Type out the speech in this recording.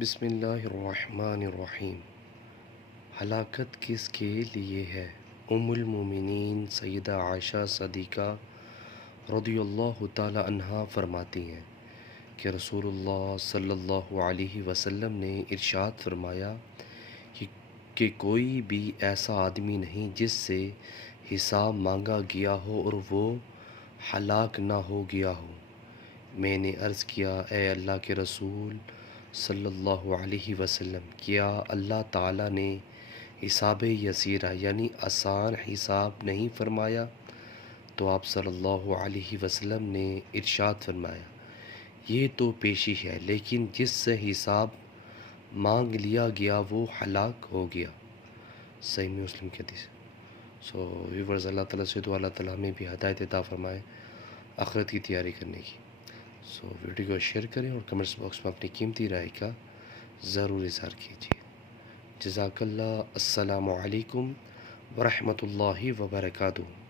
بسم اللہ الرحمن الرحیم۔ ہلاکت کس کے لیے ہے؟ ام المومنین سیدہ عائشہ صدیقہ رضی اللہ تعالی عنہا فرماتی ہیں کہ رسول اللہ صلی اللہ علیہ وسلم نے ارشاد فرمایا کہ کوئی بھی ایسا آدمی نہیں جس سے حساب مانگا گیا ہو اور وہ ہلاک نہ ہو گیا ہو۔ میں نے عرض کیا، اے اللہ کے رسول صلی اللہ علیہ وسلم، کیا اللہ تعالیٰ نے حساب یسیرہ یعنی آسان حساب نہیں فرمایا؟ تو آپ صلی اللہ علیہ وسلم نے ارشاد فرمایا، یہ تو پیشی ہے، لیکن جس سے حساب مانگ لیا گیا وہ ہلاک ہو گیا۔ صحیح مسلم کی حدیث۔ ویورز، اللہ تعالیٰ سے تو اللہ تعالیٰ ہمیں بھی ہدایت عطا فرمائے آخرت کی تیاری کرنے کی۔ ویڈیو کو شیئر کریں اور کمنٹس باکس میں اپنی قیمتی رائے کا ضرور اظہار کیجیے۔ جزاک اللہ۔ السلام علیکم ورحمۃ اللہ وبرکاتہ۔